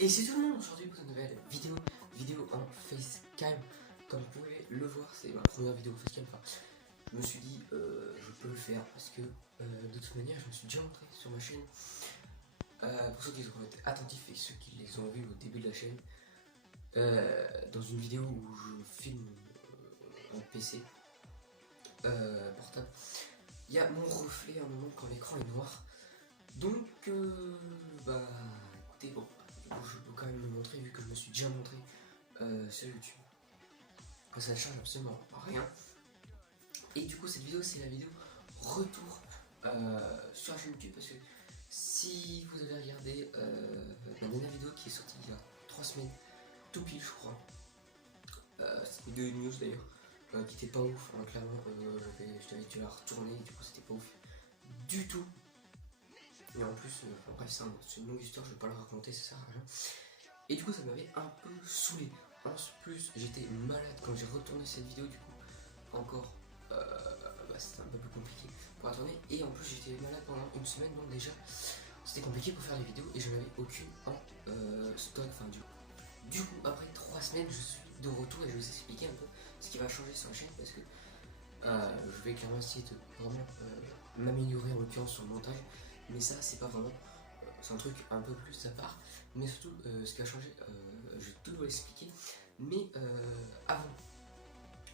Et c'est tout le monde aujourd'hui pour une nouvelle vidéo en facecam. Comme vous pouvez le voir, c'est ma première vidéo en facecam. Enfin, je me suis dit, je peux le faire parce que de toute manière, je me suis déjà montré sur ma chaîne. Pour ceux qui ont été attentifs et ceux qui les ont vus au début de la chaîne, dans une vidéo où je filme en PC portable, il y a mon reflet à un moment quand l'écran est noir. Donc, écoutez, bon, je peux quand même me montrer vu que je me suis déjà montré sur YouTube. Ça ne change absolument rien. Et du coup, cette vidéo, c'est la vidéo retour sur la chaîne YouTube. Parce que si vous avez regardé ma dernière vidéo qui est sortie il y a 3 semaines, tout pile, je crois, c'était de news d'ailleurs, qui était pas ouf, hein, clairement. Je t'avais dû la retourner, du coup, c'était pas ouf du tout. Et en plus, bref, c'est une longue histoire, je vais pas la raconter, ça sert à rien. Et du coup, ça m'avait un peu saoulé. En plus, j'étais malade quand j'ai retourné cette vidéo, du coup, encore, c'était un peu plus compliqué pour la tourner. Et en plus, j'étais malade pendant une semaine, donc déjà, c'était compliqué pour faire les vidéos et je n'avais aucune en stock. Enfin, du coup, après 3 semaines, je suis de retour et je vais vous expliquer un peu ce qui va changer sur la chaîne parce que je vais clairement essayer de vraiment m'améliorer en l'occurrence sur le montage. Mais ça, c'est pas vraiment. C'est un truc un peu plus à part. Mais surtout, ce qui a changé, je vais tout vous l'expliquer. Mais avant,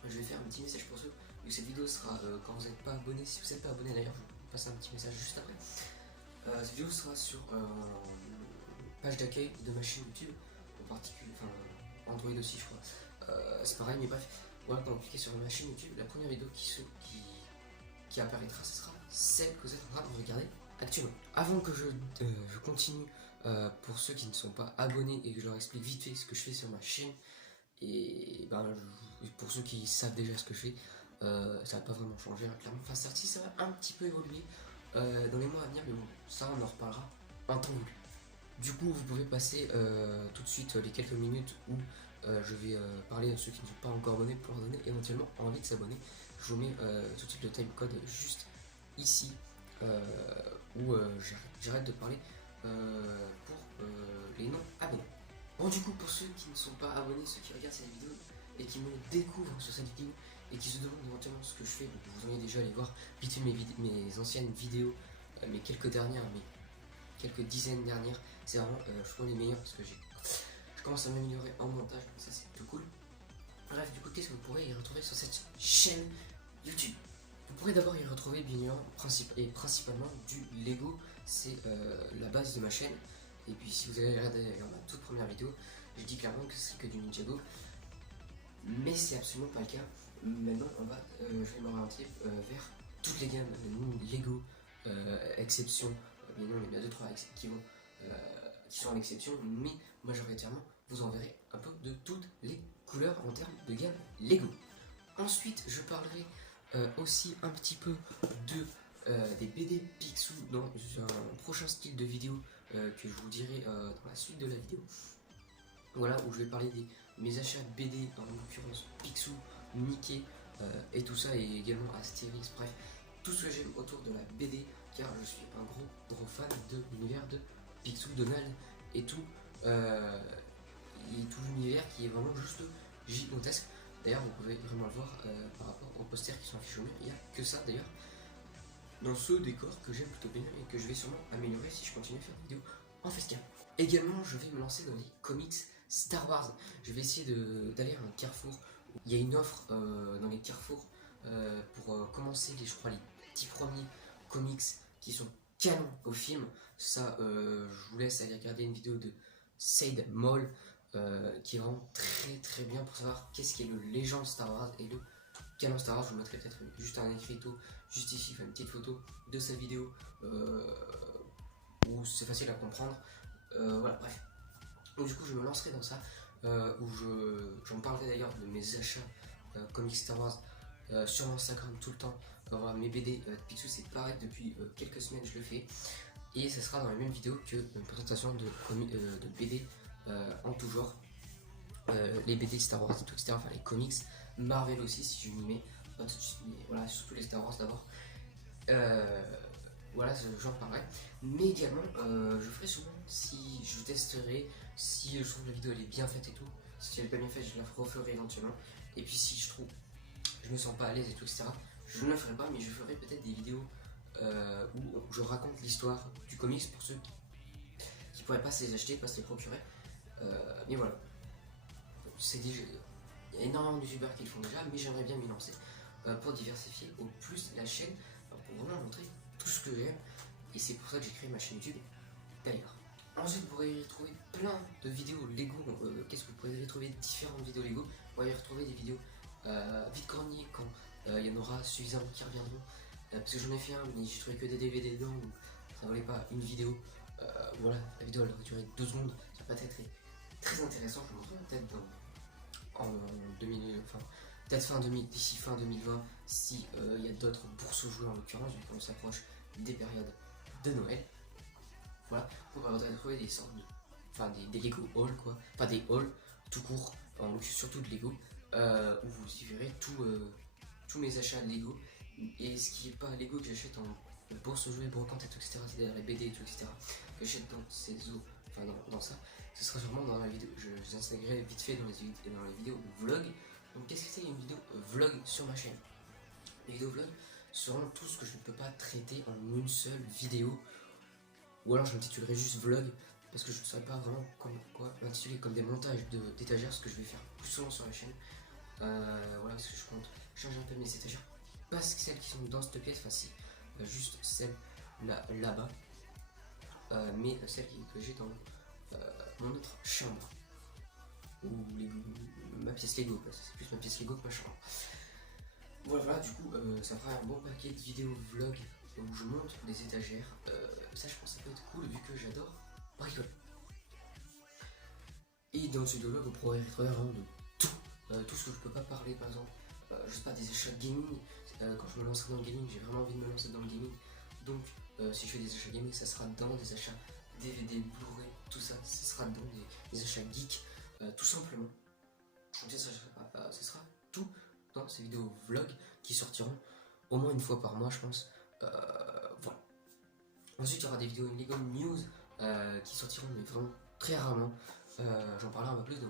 je vais faire un petit message pour ceux. Vu que cette vidéo sera quand vous n'êtes pas abonné. Si vous n'êtes pas abonné d'ailleurs, je vais vous passer un petit message juste après. Cette vidéo sera sur page d'accueil de ma chaîne YouTube, en particulier, enfin Android aussi, je crois. C'est pareil, mais bref. Voilà, quand vous cliquez sur ma chaîne YouTube, la première vidéo qui apparaîtra, ce sera celle que vous êtes en train de regarder actuellement. Avant que je continue, pour ceux qui ne sont pas abonnés et que je leur explique vite fait ce que je fais sur ma chaîne, et pour ceux qui savent déjà ce que je fais, ça va pas vraiment changer, hein, clairement. Enfin, certes, ça va un petit peu évoluer dans les mois à venir, mais bon, ça on en reparlera en temps voulu. Du coup, vous pouvez passer tout de suite les quelques minutes où je vais parler à ceux qui ne sont pas encore abonnés pour leur donner éventuellement envie de s'abonner. Je vous mets tout de suite le timecode juste ici où j'arrête de parler pour les non abonnés. Bon, du coup, pour ceux qui ne sont pas abonnés, ceux qui regardent cette vidéo et qui me découvrent sur cette vidéo et qui se demandent éventuellement ce que je fais, donc vous en avez déjà allé voir vite fait mes anciennes vidéos, mes quelques dernières, mes quelques dizaines dernières, c'est vraiment, je trouve, les meilleures parce que je commence à m'améliorer en montage, donc ça c'est plutôt cool. Bref, du coup, qu'est-ce que vous pourrez y retrouver sur cette chaîne YouTube? Vous pourrez d'abord y retrouver bien évidemment principalement du Lego, c'est la base de ma chaîne. Et puis si vous avez regardé ma toute première vidéo, je dis clairement que c'est que du Ninjago, mais c'est absolument pas le cas. Maintenant, je vais m'orienter vers toutes les gammes Lego, exception, mais non, il y a 2-3 qui sont à l'exception, mais majoritairement, vous en verrez un peu de toutes les couleurs en termes de gamme Lego. Ensuite, je parlerai aussi un petit peu des BD Picsou dans un prochain style de vidéo que je vous dirai dans la suite de la vidéo. Voilà, où je vais parler de mes achats de BD, en l'occurrence Picsou, Mickey et tout ça, et également Astérix, bref, tout ce que j'aime autour de la BD, car je suis un gros fan de l'univers de Picsou, Donald et tout l'univers qui est vraiment juste gigantesque. D'ailleurs, vous pouvez vraiment le voir par rapport aux posters qui sont affichés au mur. Il n'y a que ça d'ailleurs dans ce décor que j'aime plutôt bien et que je vais sûrement améliorer si je continue à faire des vidéos en facecam. Également, je vais me lancer dans les comics Star Wars. Je vais essayer d'aller à un carrefour. Il y a une offre dans les carrefours pour commencer je crois les 10 premiers comics qui sont canons au film. Ça, je vous laisse aller regarder une vidéo de Said Moll qui est vraiment très bien pour savoir qu'est-ce qu'est le légende Star Wars et le canon Star Wars. Je vous mettrai peut-être juste un écriteau juste ici, une petite photo de sa vidéo où c'est facile à comprendre. Voilà, bref. Donc du coup, je me lancerai dans ça, où j'en parlerai d'ailleurs de mes achats comics Star Wars sur Instagram tout le temps. Voilà, mes BD Picsou, c'est pareil, depuis quelques semaines je le fais. Et ça sera dans la même vidéo que une présentation de BD en tout genre. Les BD Star Wars et tout, etc. Enfin, les comics, Marvel aussi, si je m'y mets. Pas tout de suite, mais voilà, surtout les Star Wars d'abord. voilà, j'en parlerai. Mais également, je ferai souvent si je testerai, si je trouve que la vidéo elle est bien faite et tout. Si elle est pas bien faite, je la referai éventuellement. Et puis si je trouve, je me sens pas à l'aise et tout, etc., je ne le ferai pas, mais je ferai peut-être des vidéos où je raconte l'histoire du comics pour ceux qui pourraient pas se les acheter, pas se les procurer. Mais voilà, c'est déjà, il y a énormément de youtubeurs qui le font déjà, mais j'aimerais bien m'y lancer pour diversifier au plus la chaîne, pour vraiment montrer tout ce que j'aime. Et c'est pour ça que j'ai créé ma chaîne YouTube d'ailleurs. Ensuite, vous pourrez y retrouver plein de vidéos Lego. Qu'est-ce que vous pourrez y retrouver? Différentes vidéos Lego. Vous pourrez y retrouver des vidéos vite cornier quand il y en aura suffisamment qui reviendront. Parce que j'en ai fait un, mais j'ai trouvé que des DVD dedans, donc ça valait pas une vidéo. Voilà, la vidéo elle aurait duré 2 secondes. Ça va pas être très intéressant. Je vous montrerai peut-être en 2000, enfin, peut-être d'ici fin 2020, si il y a d'autres bourses aux jouets en l'occurrence, vu qu'on s'approche des périodes de Noël. Voilà, vous pourrez retrouver des sortes de, enfin des Lego Haul quoi, enfin des hauls tout court, surtout de Lego, où vous y verrez tous mes achats Lego, et ce qui est pas Lego que j'achète en bourse aux jouets, brocante, etc., c'est-à-dire les BD et tout, etc., que j'achète dans ces eaux, enfin dans ça, ce sera sûrement dans la vidéo, je les intégrerai vite fait dans les vidéos vlog. Donc qu'est-ce que c'est une vidéo vlog sur ma chaîne? Les vidéos vlog seront tout ce que je ne peux pas traiter en une seule vidéo, ou alors je l'intitulerai juste vlog, parce que je ne saurais pas vraiment quoi l'intituler, comme des montages d'étagères, ce que je vais faire plus souvent sur la chaîne. Voilà, parce que je compte changer un peu mes étagères, pas celles qui sont dans cette pièce, enfin si, juste celles là-bas, mais celles que j'ai dans mon autre chambre, ou ma pièce Lego, parce que c'est plus ma pièce Lego que ma chambre. Voilà, du coup, ça fera un bon paquet de vidéos vlog où je monte des étagères. Ça, je pense que ça peut être cool vu que j'adore bricoler. Et dans ce vidéo-là, vous pourrez retrouver vraiment de tout ce que je peux pas parler, par exemple, je sais pas, des achats gaming. Quand je me lancerai dans le gaming, j'ai vraiment envie de me lancer dans le gaming. Donc, si je fais des achats gaming, ça sera dans des achats DVD, Blu-ray, tout ça, ça sera dans des achats geeks, tout simplement. Donc, ça sera tout dans ces vidéos vlog qui sortiront au moins une fois par mois, je pense. Voilà. Ensuite, il y aura des vidéos Lego News qui sortiront, mais vraiment très rarement. J'en parlerai un peu plus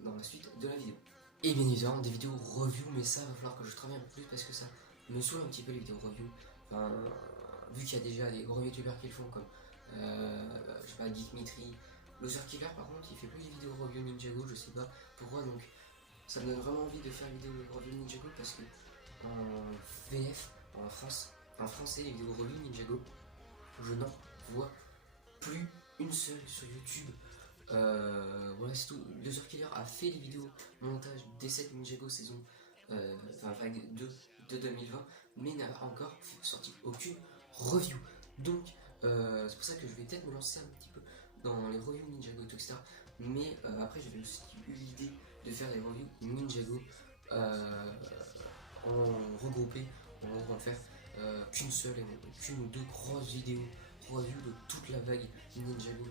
dans la suite de la vidéo. Et bien évidemment, des vidéos review, mais ça va falloir que je travaille un peu plus parce que ça me saoule un petit peu les vidéos review. Enfin, vu qu'il y a déjà des gros youtubeurs qui le font, comme je sais pas, Geekmetry. Loser Killer, par contre, il fait plus des vidéos review Ninjago, je sais pas pourquoi, donc ça me donne vraiment envie de faire une vidéo review Ninjago parce que en VF, en français, les vidéos review Ninjago, je n'en vois plus une seule sur YouTube. Voilà, c'est tout. Loser Killer a fait les vidéos montage des 7 Ninjago saison, vague 2 de 2020, mais n'a encore sorti aucune review. Donc, c'est pour ça que je vais peut-être me lancer un petit peu dans les reviews Ninjago, etc. Mais après, j'avais aussi eu l'idée de faire des reviews Ninjago en regroupé, en faire qu'une seule, qu'une ou deux grosses vidéos review de toute la vague Ninjago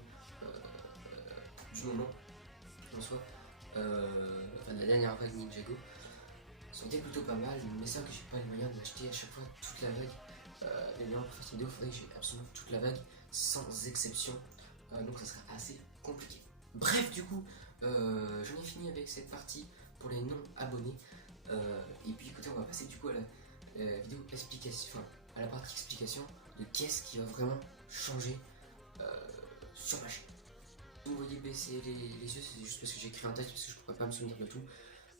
du moment en soi. La dernière vague Ninjago sont plutôt pas mal, mais ça que j'ai pas les moyens d'acheter à chaque fois toute la vague. Et bien pour faire cette vidéo, il faudrait que j'ai absolument toute la vague sans exception, donc ça serait assez compliqué. Bref, du coup, j'en ai fini avec cette partie pour les non abonnés. Et puis écoutez, on va passer du coup à la vidéo explication, enfin à la partie explication de qu'est-ce qui va vraiment changer sur ma chaîne. Vous voyez baisser les yeux, c'est juste parce que j'ai écrit un texte, parce que je ne pourrais pas me souvenir de tout.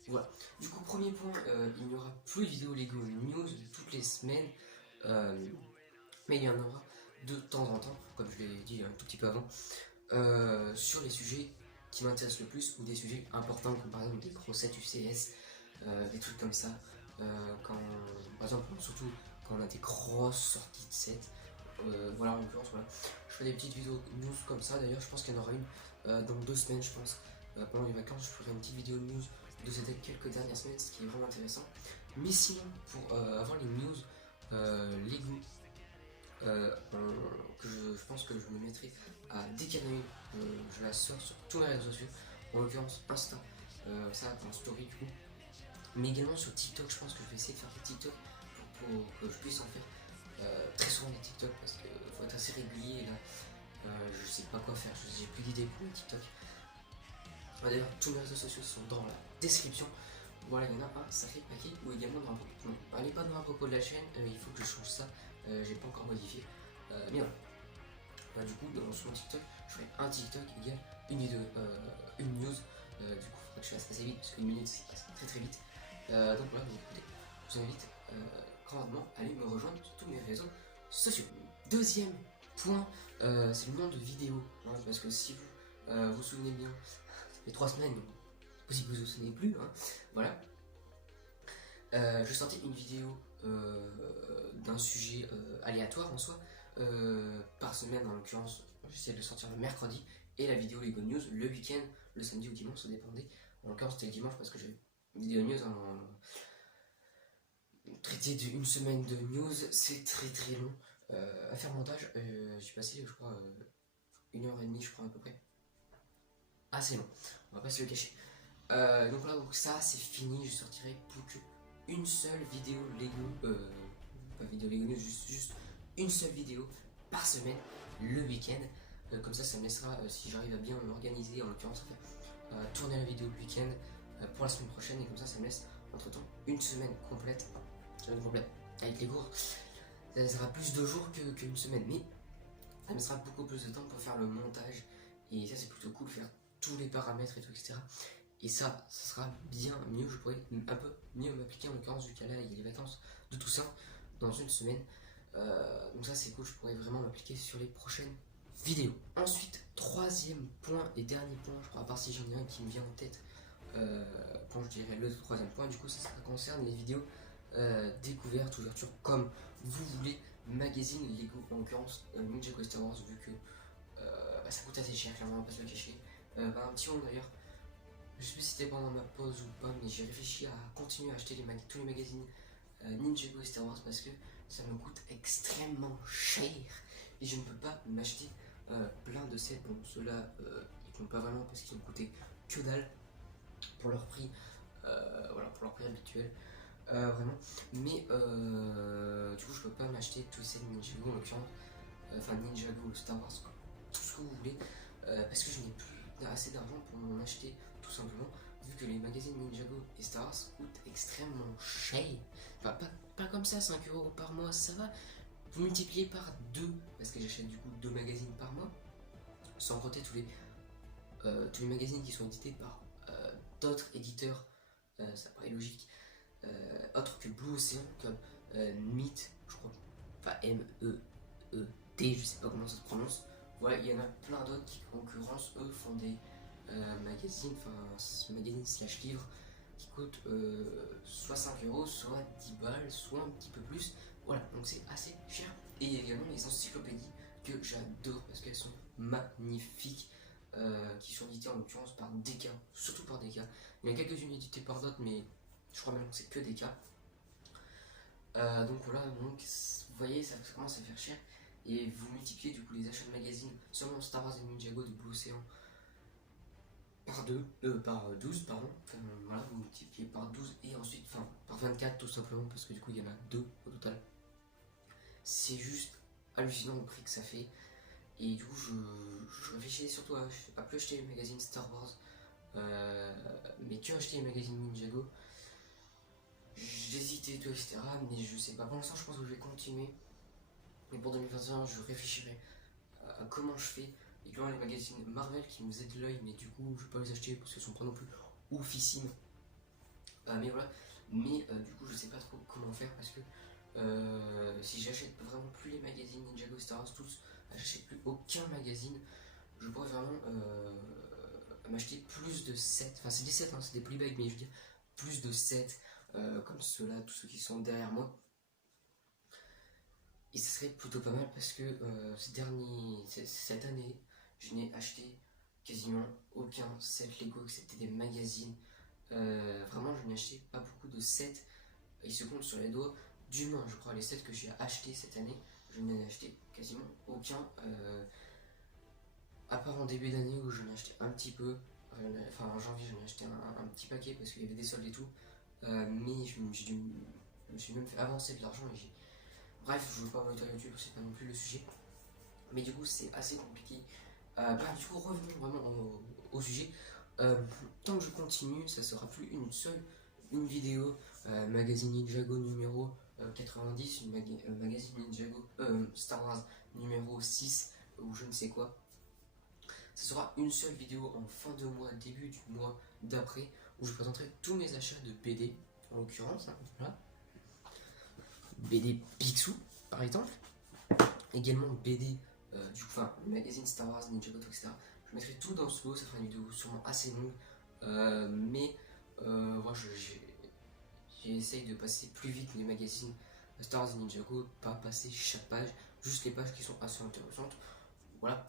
Voilà. Du coup, premier point, il n'y aura plus de vidéos Lego News toutes les semaines, mais il y en aura de temps en temps, comme je l'ai dit un tout petit peu avant, sur les sujets qui m'intéressent le plus ou des sujets importants, comme par exemple des gros sets UCS, des trucs comme ça. Par exemple, surtout quand on a des grosses sorties de sets. Voilà, en l'occurrence, voilà. Je fais des petites vidéos news comme ça. D'ailleurs, je pense qu'il y en aura une dans 2 semaines, je pense. Pendant les vacances, je ferai une petite vidéo news de ces quelques dernières semaines, ce qui est vraiment intéressant. Mais sinon, pour avoir les news Lego, que je pense que je me mettrai à dès qu'il y en a une, je la sors sur tous mes réseaux sociaux, en l'occurrence Insta, ça en story du coup. Mais également sur TikTok, je pense que je vais essayer de faire des TikTok pour que je puisse en faire très souvent des TikTok parce qu'il faut être assez régulier et là je sais pas quoi faire, j'ai plus d'idées pour les TikTok. D'ailleurs tous mes réseaux sociaux sont dans la description. Voilà, il y en a un sacré paquet ou également dans un propos. Non, allez pas dans un propos de la chaîne, il faut que je change ça, j'ai pas encore modifié. Mais voilà. Du coup, sur mon TikTok, je ferai un TikTok égale une vidéo, une news. Du coup, il faudra que je fasse assez vite parce qu'une minute c'est très très vite. Donc voilà, donc, écoutez, je vous invite grandement à aller me rejoindre sur tous mes réseaux sociaux. Deuxième point, c'est le nombre de vidéos. Hein, parce que si vous vous souvenez bien, ça fait 3 semaines, donc possible que vous vous souvenez plus. Hein, voilà. Je sortais une vidéo d'un sujet aléatoire en soi par semaine, en l'occurrence j'essayais de le sortir le mercredi, et la vidéo Lego News le week-end, le samedi ou dimanche, ça dépendait. En l'occurrence c'était le dimanche parce que j'avais une vidéo news traité d'une semaine de news, c'est très très long à faire montage. J'ai passé je crois 1h30 je crois à peu près, assez long, on va pas se le cacher. Donc voilà, donc ça c'est fini, je sortirai plus que une seule vidéo Lego, pas vidéo Lego, juste une seule vidéo par semaine le week-end. Comme ça me laissera, si j'arrive à bien m'organiser, en l'occurrence tourner la vidéo le week-end pour la semaine prochaine, et comme ça me laisse entre temps une semaine complète avec les cours. Ça sera plus de jours qu'une semaine, mais ça me laissera beaucoup plus de temps pour faire le montage, et ça c'est plutôt cool, faire tous les paramètres et tout, etc. Et ça sera bien mieux, je pourrais un peu mieux m'appliquer, en l'occurrence vu qu'à là il y a les vacances de Toussaint dans une semaine. Donc ça c'est cool, je pourrais vraiment m'appliquer sur les prochaines vidéos. Ensuite, troisième point et dernier point, je crois, à part si j'en ai un qui me vient en tête, quand je dirais le troisième point, du coup ça concerne les vidéos découvertes, ouverture, comme vous voulez, magazine Lego, en l'occurrence Ninjago Star Wars, vu que ça coûte assez cher, clairement, on va pas se le cacher. Un petit moment d'ailleurs, je sais plus si c'était pendant ma pause ou pas, mais j'ai réfléchi à continuer à acheter tous les magazines Ninjago et Star Wars parce que ça me coûte extrêmement cher et je ne peux pas m'acheter plein de sets. Bon, ceux-là ils comptent pas vraiment parce qu'ils ont coûté que dalle pour leur prix, voilà, pour leur prix habituel, vraiment. Mais du coup, je peux pas m'acheter tous les sets Ninjago, en l'occurrence, enfin Ninjago, Star Wars, quoi, tout ce que vous voulez, parce que je n'ai plus assez d'argent pour m'en acheter, tout simplement, vu que les magazines Ninjago et Star Wars coûtent extrêmement cher. Enfin, pas comme ça, 5 € par mois, ça va. Vous multipliez par 2, parce que j'achète du coup 2 magazines par mois, sans compter tous les magazines qui sont édités par d'autres éditeurs, ça paraît logique, autres que Blue Ocean, comme Meet, je crois, enfin M-E-E-T, je sais pas comment ça se prononce. Voilà, il y en a plein d'autres qui, en concurrence, eux, font des magazines, enfin magazines slash livres qui coûtent soit 5 €, soit 10 balles, soit un petit peu plus. Voilà, donc c'est assez cher. Et il y a également les encyclopédies que j'adore parce qu'elles sont magnifiques, qui sont éditées en l'occurrence par DK, surtout par DK. Il y en a quelques-unes éditées par d'autres, mais je crois même que c'est que DK. Donc voilà, donc vous voyez, ça commence à faire cher. Et vous multipliez du coup les achats de magazines seulement Star Wars et Ninjago de Blue Ocean par 12, pardon. Enfin, voilà, vous multipliez par 12 et ensuite, enfin, par 24 tout simplement, parce que du coup il y en a 2 au total. C'est juste hallucinant le prix que ça fait. Et du coup, je réfléchis surtout à plus acheter les magazines Star Wars, mais que acheter les magazines Ninjago. J'hésitais, tout, etc. Mais je sais pas. Pour l'instant, je pense que je vais continuer. Mais pour 2021, je réfléchirai à comment je fais. Et que les magazines Marvel qui me faisaient de l'œil, mais du coup, je vais pas les acheter parce qu'ils sont pas non plus oufissimes. Mais voilà. Mais du coup, je sais pas trop comment faire parce que si j'achète vraiment plus les magazines Ninjago Star Wars tous, j'achète plus aucun magazine, je pourrais vraiment m'acheter plus de sets. Enfin, c'est des sets, hein, c'est des playbags, mais je veux dire plus de sets comme ceux-là, tous ceux qui sont derrière moi. Et ce serait plutôt pas mal parce que cette année, je n'ai acheté quasiment aucun set Lego excepté des magazines. Vraiment, je n'ai acheté pas beaucoup de sets. Ils se comptent sur les doigts d'une main, je crois, les sets que j'ai achetés cette année. Je n'en ai acheté quasiment aucun. À part en début d'année où je n'ai acheté un petit peu. Enfin, en janvier, j'en ai acheté un petit paquet parce qu'il y avait des soldes et tout. Mais je me suis même fait avancer de l'argent et Bref, je veux pas monter YouTube, c'est pas non plus le sujet. Mais du coup, c'est assez compliqué. Du coup, revenons vraiment au sujet. Tant que je continue, ça sera plus une vidéo Magazine Ninjago numéro 90, Magazine Ninjago Star Wars numéro 6 ou je ne sais quoi. Ce sera une seule vidéo en fin de mois, début du mois d'après, où je présenterai tous mes achats de BD, en l'occurrence, hein, voilà. BD Picsou, par exemple. Également BD, le magazine Star Wars, Ninjago, etc. Je mettrai tout dans ce lot, ça fera une vidéo sûrement assez longue, mais moi j'essaye de passer plus vite les magazines Star Wars et Ninjago, pas passer chaque page, juste les pages qui sont assez intéressantes. Voilà,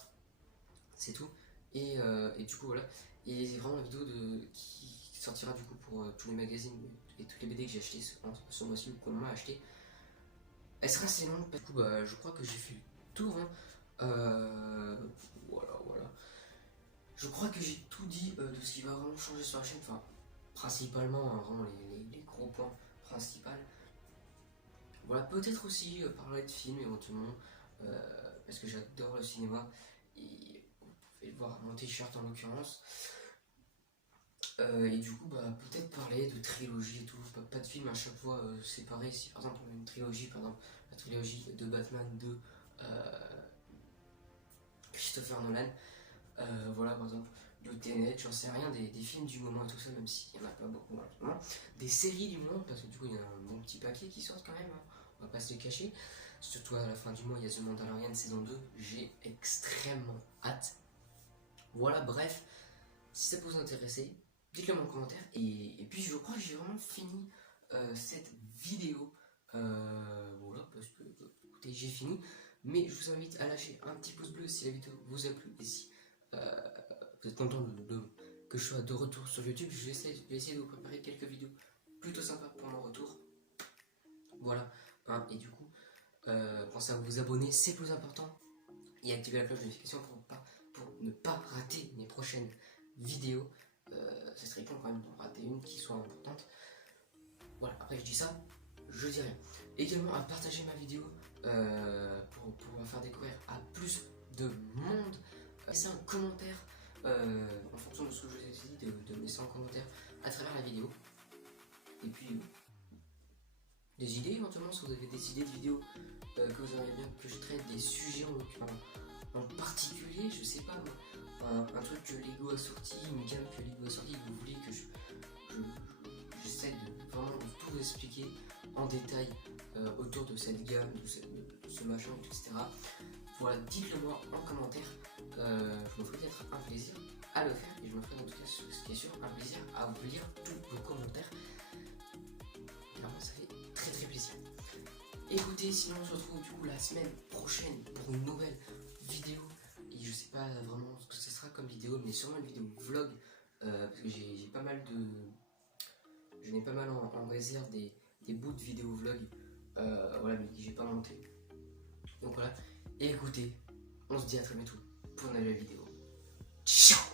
c'est tout. Et du coup, voilà. Et c'est vraiment la vidéo qui sortira du coup pour tous les magazines et tous les BD que j'ai acheté ce mois-ci ou qu'on m'a acheté. Elle sera assez longue, du coup, je crois que j'ai fait le tour. Hein. Voilà. Je crois que j'ai tout dit de ce qui va vraiment changer sur la chaîne. Enfin, principalement, hein, vraiment les gros points principaux. Voilà, peut-être aussi parler de films éventuellement, parce que j'adore le cinéma. Et vous pouvez le voir mon t-shirt en l'occurrence. Et du coup, peut-être parler de trilogie et tout. Pas de film à chaque fois séparé. Si par exemple on a une trilogie, par exemple la trilogie de Batman de Christopher Nolan, voilà par exemple, de Tenet, j'en sais rien, des films du moment et tout ça, même s'il n'y en a pas beaucoup en ce moment. Des séries du moment, parce que du coup il y a un bon petit paquet qui sortent quand même, hein. On va pas se le cacher. Surtout à la fin du mois, il y a The Mandalorian saison 2, j'ai extrêmement hâte. Voilà, bref, si ça peut vous intéresser, dites-le en commentaire. Et puis je crois que j'ai vraiment fini cette vidéo. Voilà, parce que écoutez, j'ai fini. Mais je vous invite à lâcher un petit pouce bleu si la vidéo vous a plu. Et si vous êtes content que je sois de retour sur YouTube, je vais essayer de vous préparer quelques vidéos plutôt sympas pour mon retour. Voilà, hein, et du coup, pensez à vous abonner, c'est le plus important. Et activer la cloche de notification pour ne pas rater mes prochaines vidéos. Ça serait con quand même d'en rater une qui soit importante. Voilà, après je dis ça, je dis rien. Également à partager ma vidéo pour pouvoir faire découvrir à plus de monde. Laissez un commentaire en fonction de ce que je vous ai dit, de laisser un commentaire à travers la vidéo. Et puis des idées éventuellement, si vous avez des idées de vidéos que vous aimeriez bien que je traite, des sujets en particulier, je sais pas, un truc que Lego a sorti, une gamme que Lego a sorti, que vous voulez que j'essaie de vraiment tout vous expliquer en détail autour de cette gamme, de ce machin, etc. Voilà, dites-le moi en commentaire, je me ferai peut-être un plaisir à le faire et je me ferai en tout cas, ce qui est sûr, un plaisir à vous lire tous vos commentaires. Et vraiment, ça fait très très plaisir. Écoutez, sinon on se retrouve du coup la semaine prochaine pour une nouvelle vidéo. Et je sais pas vraiment ce que ce sera comme vidéo, mais sûrement une vidéo vlog. Parce que j'ai pas mal de. J'en ai pas mal en réserve des bouts de vidéo vlog. Voilà, mais j'ai pas monté. Donc voilà. Et écoutez, on se dit à très bientôt pour une nouvelle vidéo. Ciao!